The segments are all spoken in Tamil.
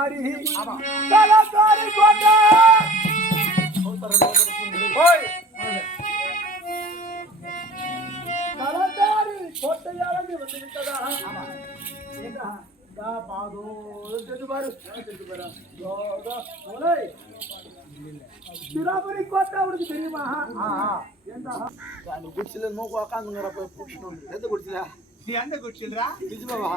கலந்தாரி கலந்தாரி கோட்டை கலந்தாரி கோட்டையாளி வந்து விட்டதா சிராபுரி கோட்டை அவனுக்கு தெரியுமா? குடிச்சில நோக்கு உக்காந்துங்கிறப்ப எந்த குடிச்சில நீ எந்த குடிச்சில்றா நிஜமாவா?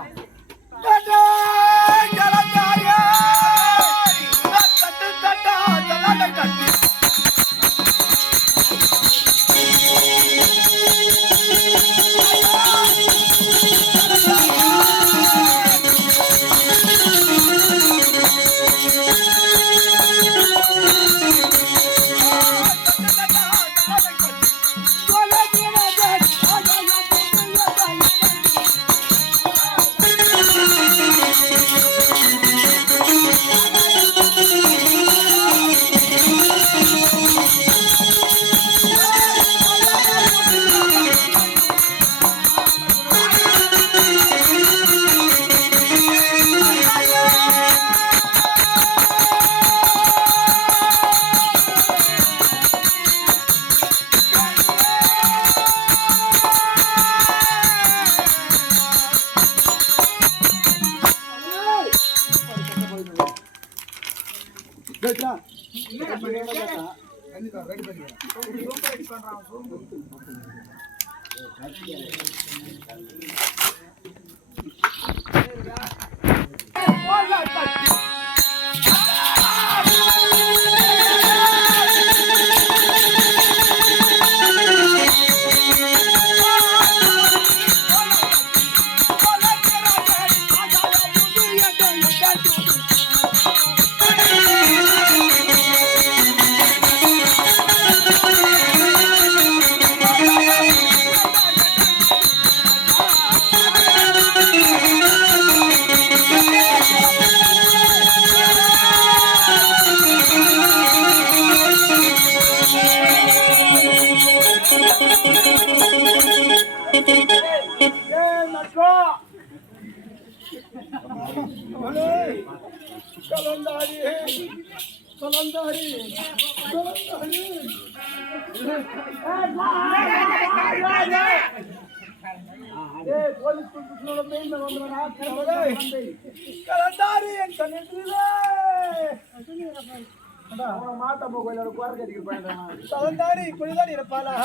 மாத்தா கோயிலோட குறை கட்டிக்கிட்டு போயிட்டான் இப்படிதான் இருப்பாளா?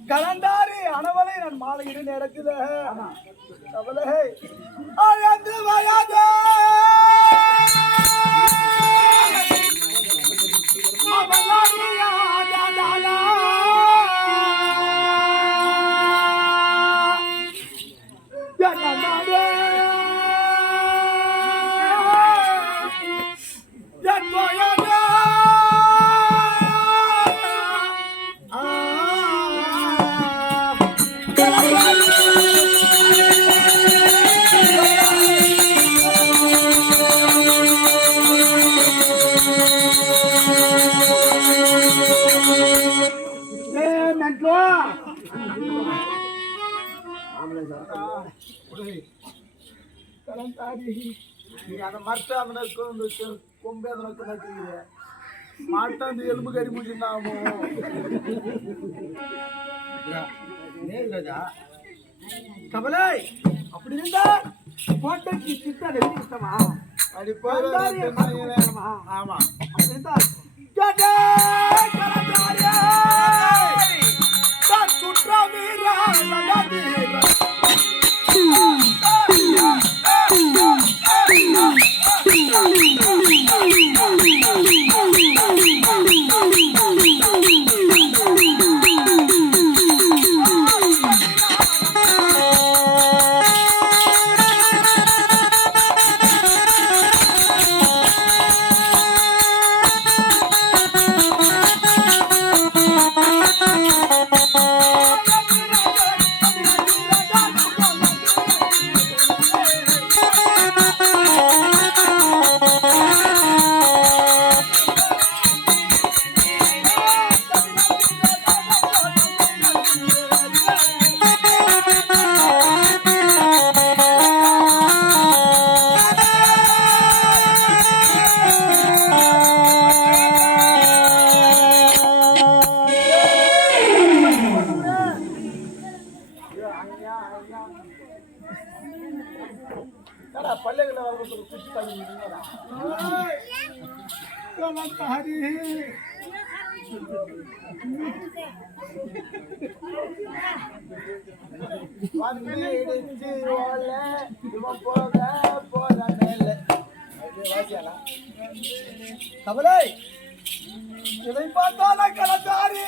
கலந்தாரி அனவலை நான் மாலையிட நடக்குத அவளை அழந்து வயது கொம்பே மாட்டாந்து எலும்பு கறி முடிச்சுட்டாமோ கமலை அப்படி இருந்தா கோட்டைக்கு சித்தா நெருங்கி இஷ்டமா அப்படி போய் ஆமா அப்படி இருந்தா சுற்றா வீரா பள்ளிகளை வரது குச்சி தள்ளிங்களா கலந்தாரி வந்து இடிச்சு ஓல இவன் போக போற மேல கமலை இதை பார்த்தால கலந்தாரி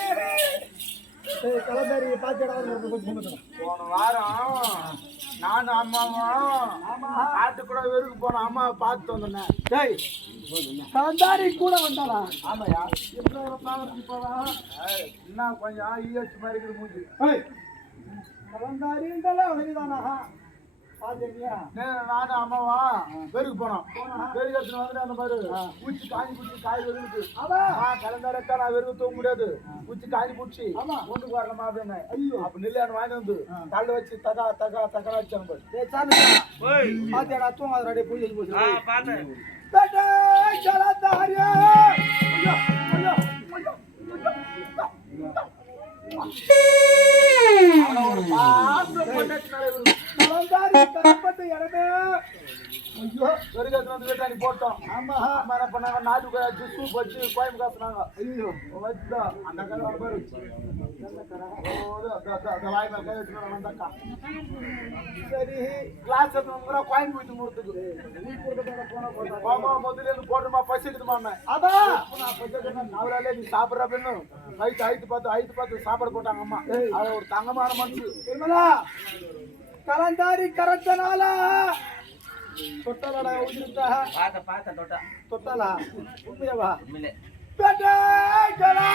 கலந்தாரி பார்த்து போன வாரம் நானும் அம்மாவும் ஆட்டு கூட வெறுக்கு போன அம்மாவை பார்த்துட்டு வந்தேன் டேய் கலந்தாரி கூட வந்தாளா ஆமாயா என்ன கொஞ்சம் ஈஎஸ் மாதிரி இருக்குது மூஞ்சி கலந்தாரின்றல உனக்குதானா நானும் அம்மாவா பெருக்கு போனோம் பெருக்கு எடுத்துட்டு வந்துட்டு அந்த மாதிரி பூச்சி காஞ்சி பூச்சி காய் வெறுக்கு கலந்தாரக்கா நான் வெறுக்க தூங்க முடியாது பூச்சி காஞ்சி பூச்சி கொண்டு வரலாமா அப்படின்னு ஐயோ அப்ப நிலையான வாங்கி வந்து தள்ள வச்சு தகா தகா தகரா வச்சாங்க பாத்தியாடா தூங்காத ரெடி பூஜை போச்சு போட்டோம் ஆமா ஆமா என்ன பண்ணாங்க நாட்டு ஜூஸ் வச்சு கோயம் காசுனாங்க ஐயோ வச்சுதான் அந்த கடை பேரு சரி கிளாஸ் கோயம் போயிட்டு முடிச்சுக்கு முதல்ல இருந்து போட்டுமா பசி எடுத்துமா அதான் நான் பசி நாவலாலே நீ சாப்பிட்ற பெண்ணு ஐத்து பார்த்து சாப்பாடு போட்டாங்க அம்மா அது ஒரு தங்கமான மனசு கலந்தாரி கரத்தனால தொட்டலடா உதிர்த்தா பாத்த தொட்டலா உண்மையாவா உண்மையிலே பேட்டை கலா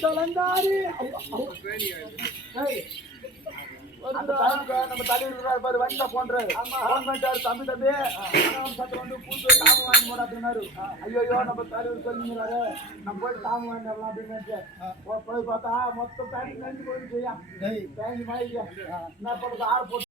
கலந்தாரி நம்ம தலைவர் பாரு வண்டியில போன்றாரு தம்பி தம்பி சத்து வந்து கூட்டு தாம வாங்கி போட அப்படின்னாரு ஐயோ நம்ம தலைவர் சொல்லிங்கிறாரு நம்ம போய் தாம வாங்கி வரலாம் அப்படின்னு போய் பார்த்தா மொத்தம் பேண்ட் நஞ்சு போயிடுச்சு பேண்ட் மாதிரி என்ன பண்ணுறது ஆறு போட்டு